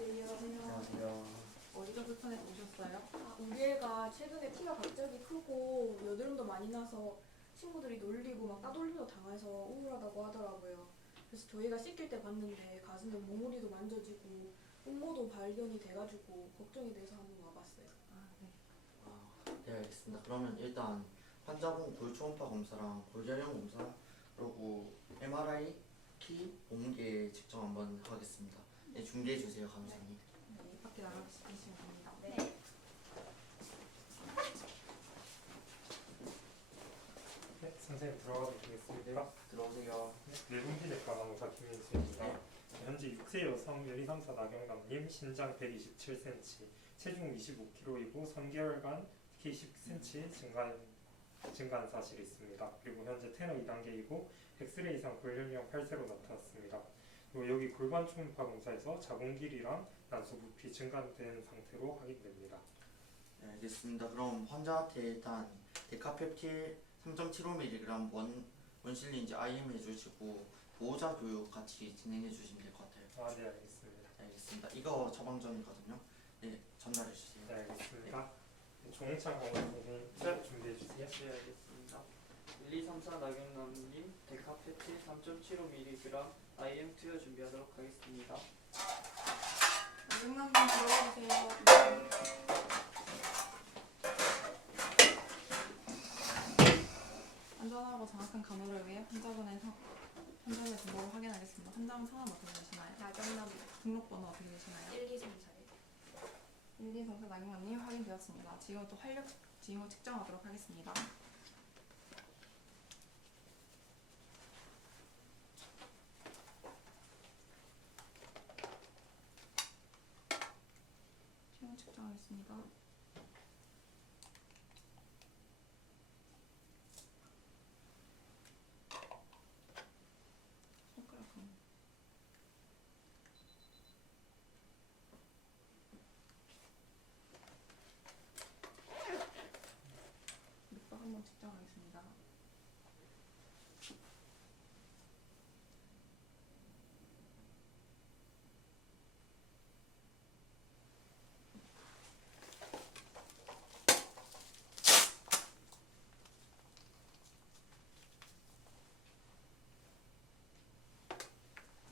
안녕하세요. 불편해서 오셨어요? 아, 우리 애가 최근에 키가 갑자기 크고 여드름도 많이 나서 친구들이 놀리고 막 따돌림도 당해서 우울하다고 하더라고요. 그래서 저희가 씻길 때 봤는데 가슴에 모무리도 만져지고 음모도 발견이 돼가지고 걱정이 돼서 한번 와봤어요. 아, 네. 아, 네 알겠습니다. 그러면 일단 환자분 골 초음파 검사랑 골절형 검사 그리고 MRI, 키, 몸무게 측정 한번 하겠습니다. 네 준비해 주세요, 간호사님. 네, 밖에 나가시면 됩니다. 네. 네, 선생님 들어가도 되겠습니다. 들어오세요. 내분비내과 간호사 김민수입니다. 네. 현재 6세 여성 1234 나경남님 신장 127cm, 체중 25kg이고 3개월간 키 10cm 증가한, 증가한 사실이 있습니다. 그리고 현재 테너 2단계이고 엑스레이상 골련형 8세로 나타났습니다. 여기 골반 초음파 검사에서 자궁 길이랑 난소 부피 증가된 상태로 확인됩니다. 네 알겠습니다. 그럼 환자한테 일단 데카펩틸 3.75mg 원 원실린지 IM 해주시고 보호자 교육 같이 진행해 주시면 될 것 같아요. 아, 네, 알겠습니다. 네, 알겠습니다. 이거 처방전이거든요. 네 전달해 주세요. 네, 알겠습니다. 조홍창 간호사님 시작 준비해 주세요. 네, 알겠습니다. 1, 2, 3, 4 나경남님 데카페티 3.75mg IM 투여 준비하도록 하겠습니다. 마지막 분 들어가주세요. 안전하고 정확한 간호를 위해 환자분의 성, 환자의 정보를 확인하겠습니다. 환자분 성함 어떻게 되시나요? 나경남 등록번호 어떻게 되시나요? 1, 2, 3, 4요. 1, 2, 3, 4 나경남님 확인되었습니다. 지금 또 활력 징후 측정하도록 하겠습니다. 측정하겠습니다. 한번 측정하겠습니다.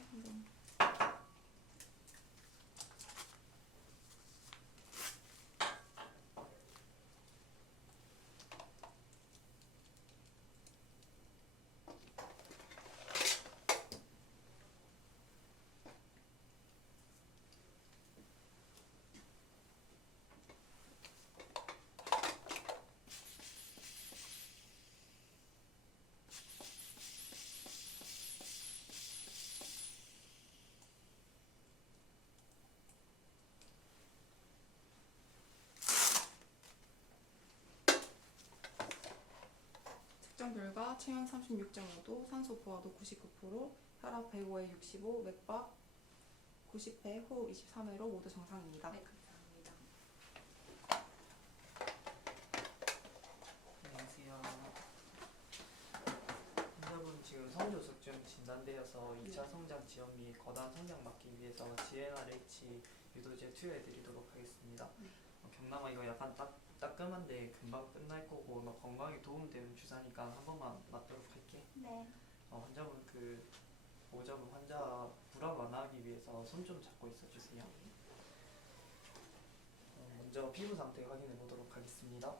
한번 측정 결과 체온 36.5도, 산소 포화도 99%, 혈압 105에 65, 맥박 90회, 호흡 23회로 모두 정상입니다. 네, 감사합니다. 안녕하세요. 환자분 지금 성조숙증 진단되어서 2차 성장 지원 및 거단 성장 막기 위해서 GnRH 유도제 투여해드리도록 하겠습니다. 네. 어, 경남아 이거 약간 따, 따끔한데 금방 끝날 거고 너 건강에 도움되는 주사니까 한 번만 맞도록 할게. 네. 어, 환자분 그 보호자분 환자 불안 완화하기 위해서 손 좀 잡고 있어 주세요. 어, 먼저 피부 상태 확인해 보도록 하겠습니다.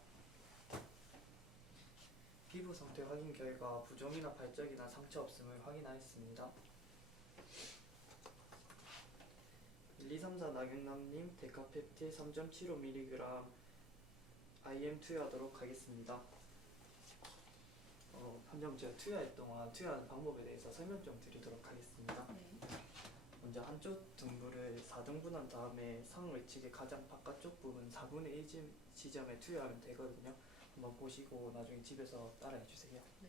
피부 상태 확인 결과 부종이나 발적이나 상처 없음을 확인하였습니다. 1, 2, 3, 4 나경남님 데카펩틸 3.75mg IM 투여하도록 하겠습니다. 어, 환자분 제가 투여할 동안 투여하는 방법에 대해서 설명 좀 드리도록 하겠습니다. 네. 먼저 한쪽 등부를 4등분한 다음에 상 외측의 가장 바깥쪽 부분 4분의 1 지점에 투여하면 되거든요. 한번 보시고 나중에 집에서 따라해 주세요. 네.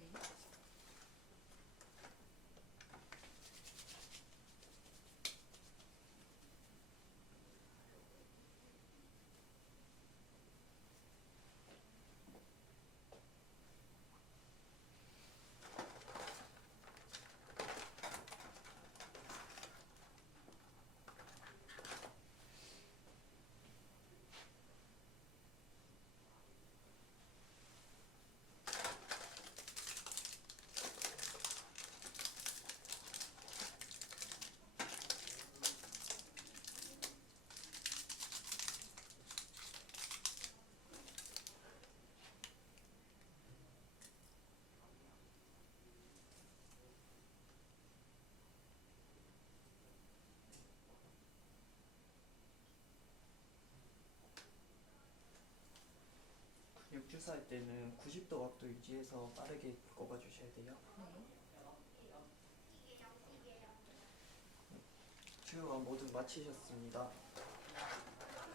주사할 때는 90도 각도 유지해서 빠르게 꼽아 주셔야 돼요. 치료가 모두 마치셨습니다.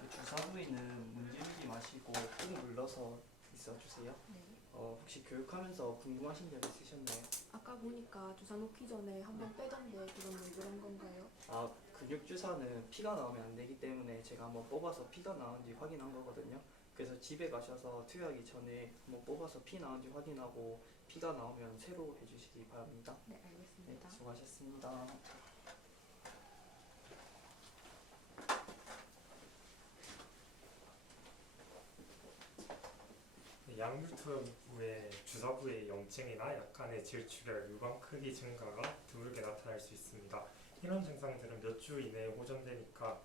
그 주사 부위는 문지르지 마시고 꾹 눌러서 있어 주세요. 네. 어, 혹시 교육하면서 궁금하신 점 있으셨나요? 아까 보니까 주사 놓기 전에 한번 빼던데 그건 왜 그런 건가요? 아 근육 주사는 피가 나오면 안 되기 때문에 제가 한번 뽑아서 피가 나온지 확인한 거거든요. 그래서 집에 가셔서 투여하기 전에 한번 뽑아서 피 나온지 확인하고 피가 나오면 새로 해주시기 바랍니다. 네, 네, 알겠습니다. 수고하셨습니다. 약물 투여 후에 주사부의 염증이나 약간의 질출혈, 유방 크기 증가가 드물게 나타날 수 있습니다. 이런 증상들은 몇 주 이내에 호전되니까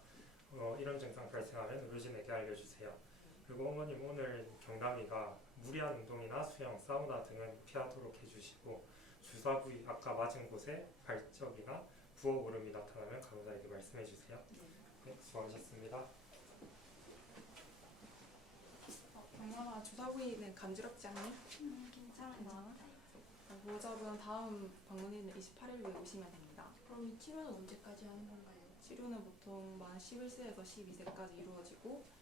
어, 이런 증상 발생하면 의료진에게 알려주세요. 그리고 어머님 오늘 경남이가 무리한 운동이나 수영, 사우나 등은 피하도록 해주시고 주사 부위 아까 맞은 곳에 발적이나 부어오름이 나타나면 간호사에게 말씀해 주세요. 네, 수고하셨습니다. 어, 경남아 주사 부위는 간지럽지 않니? 음, 괜찮은 것 같아요. 어, 보호자분 다음 방문일은 28일 후에 오시면 됩니다. 그럼 이 치료는 언제까지 하는 건가요? 치료는 보통 만 11세에서 12세까지 이루어지고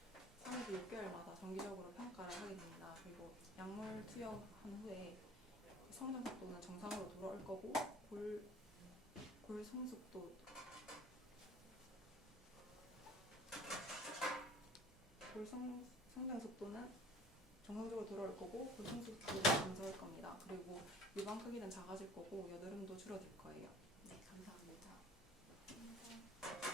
3주 6개월마다 정기적으로 평가를 하게 됩니다. 그리고 약물 투여한 후에 성장 속도는 정상으로 돌아올 거고 골, 골 성숙도 골 성, 성장 속도는 정상적으로 돌아올 거고 골 성숙도는 감소할 겁니다. 그리고 유방 크기는 작아질 거고 여드름도 줄어들 거예요. 네, 감사합니다. 경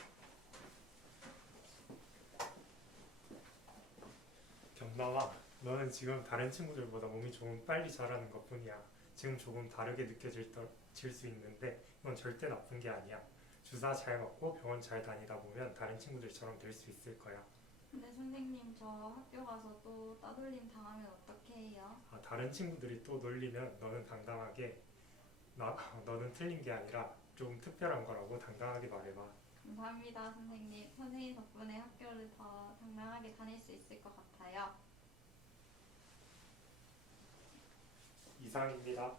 남아, 너는 지금 다른 친구들보다 몸이 조금 빨리 자라는 것 뿐이야. 지금 조금 다르게 느껴질 더- 질수 있는데 이건 절대 나쁜 게 아니야. 주사 잘 맞고 병원 잘 다니다 보면 다른 친구들처럼 될 수 있을 거야. 근데 선생님 저 학교 가서 또 따돌림 당하면 어떻게 해요? 아, 다른 친구들이 또 놀리면 너는 당당하게 나 너는 틀린 게 아니라 좀 특별한 거라고 당당하게 말해봐. 감사합니다 선생님. 선생님 덕분에 학교를 더 당당하게 다닐 수 있을 것 같아요. 이상입니다.